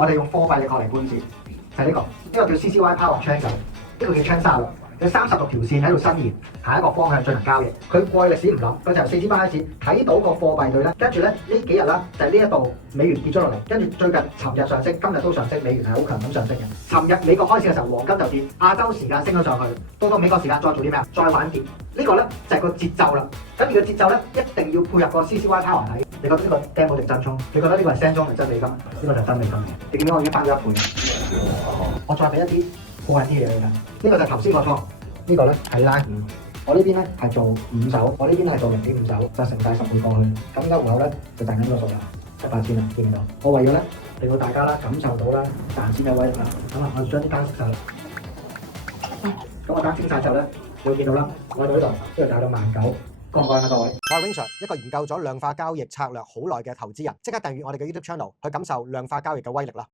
我哋用貨幣嘅確嚟觀字，就係呢個叫 CCY Power Channel，呢個叫 Channel。有36條線喺度伸延，下一個方向進行交易。佢過去歷史唔諗，佢就由4支巴開始睇到個貨幣對咧，跟住咧呢幾日啦，就係呢一度美元跌咗落嚟，跟住最近尋日上升，今日都上升，美元係好強咁上升嘅。尋日美國開市嘅時候，黃金就跌，亞洲時間升咗上去，到美國時間再做啲咩啊？再玩跌，呢個咧就係個節奏啦。咁而個節奏咧一定要配合個 CCY Power 睇。你覺得呢個 demo 定真衝？你覺得呢個係 send 衝定真美金？呢個就係真美金。你見到我已經翻咗1倍。我再俾一啲過癮啲嘢你睇，呢個就係頭先個倉。呢個咧係拉股，我呢邊咧係做5手，我呢邊係做0.5手，就乘晒10倍過去。咁而家戶口咧就賺緊呢個數啦，18000啦，見唔見到？我為咗咧令到大家啦感受到啦賺錢嘅威力啦，咁啊我將啲單熄晒啦。咁我單熄晒之後咧，你會見到啦，我喺呢度都係打到19000，過唔過癮啊各位？我係 Wing Sir，一個研究咗量化交易策略好耐嘅投資人，即刻訂閱我哋嘅 YouTube channel 去感受量化交易嘅威力啦！